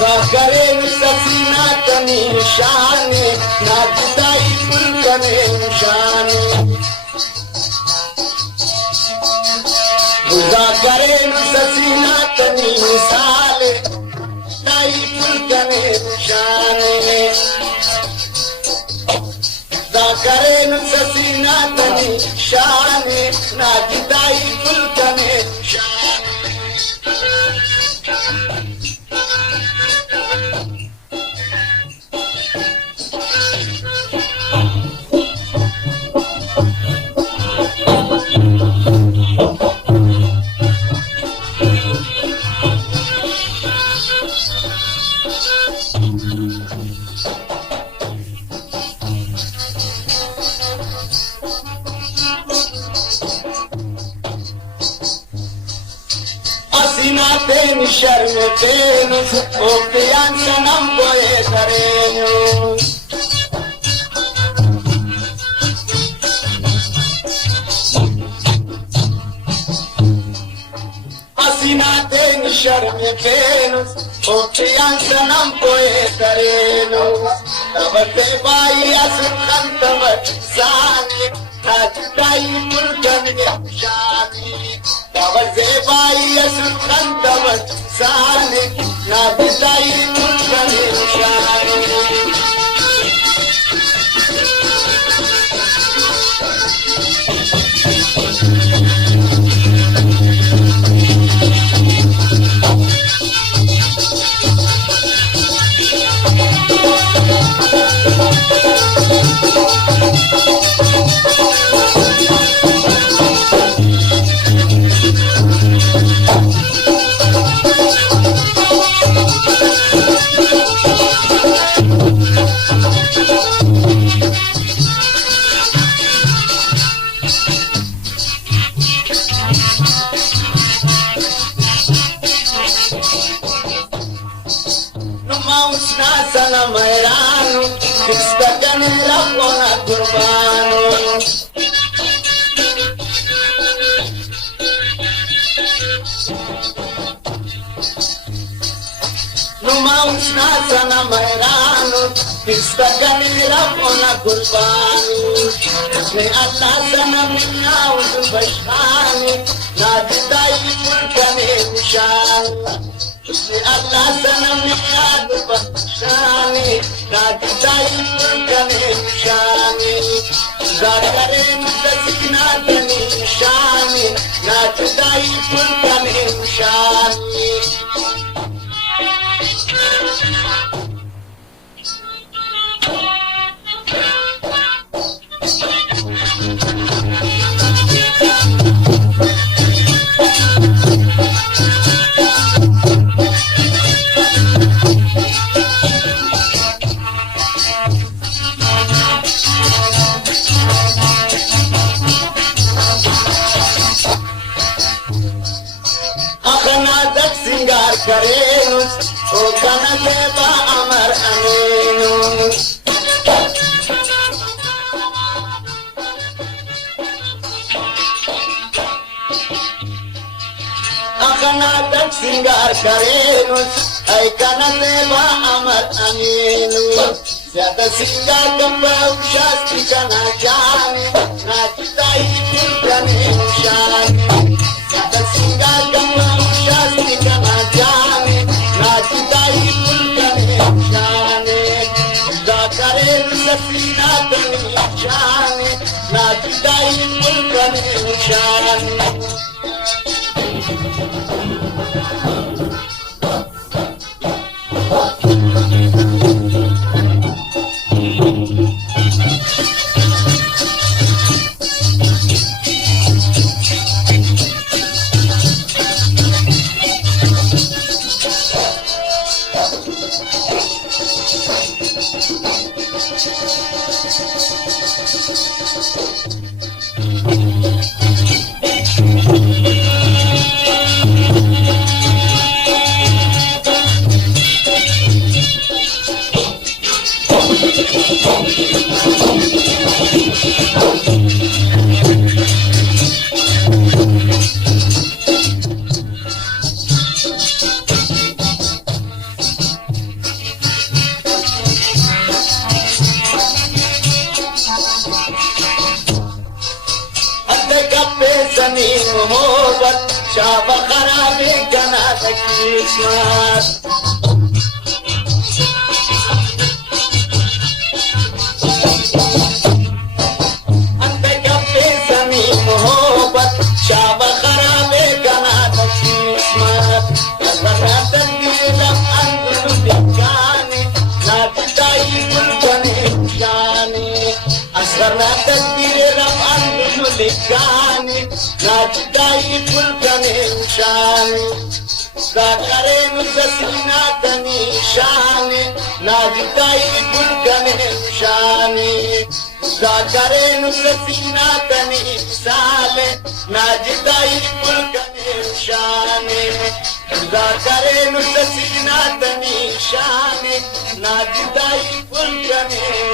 Zakare sasina tani shani najtai kulkane shani Zakare sasina tani sale tai kulkane shani Zakare sasina tani shani najtai kulkane shani Asinaten şermeten okuyan sanam boye karenyo Asinaten şermeten okuyan sanam boye karenyo Tabate bayi asın kantamat sani Najtai mulkan yamshani Tawaze bayi asın kantamat sani Najtai mulkan yamshani Sana mairano, Krista canela buona turbano. No maus na sana mairano, Krista canela buona turbano. Ne Allah sana minna udbashani, na dai mulkane nishan. Allah sanam niyad bakshani Najtai mulkane shani Zakare mutasina tani shani Najtai mulkane shani Karenus, o kanateba amar aminus. Akanatak singar karenus, ay kanateba amar aminus. Yata singar kambau shasti kanajani, nakitai kirkane ushani. Yata singar kambau shasti kanajani, nakitai kirkane ushani. Zakare safina tani ushani, nakitai kirkane ushani. मोहब्बत शाब खराबी कना किस्मत अंत कपे सनी मोहब्बत शाब खराबी कना किस्मत अल्लाह तकदीर अंदर दिखाने ना दिखाई मुल्कने जाने असरना तकदीर अंदर दिखाने नाचदाई फुलकने शाने दाकरे मुससीना तनी शाने नाचदाई फुलकने शाने दाकरे मुससीना तनी साले नाचदाई फुलकने शाने दाकरे मुससीना तनी शाने नाचदाई फुलकने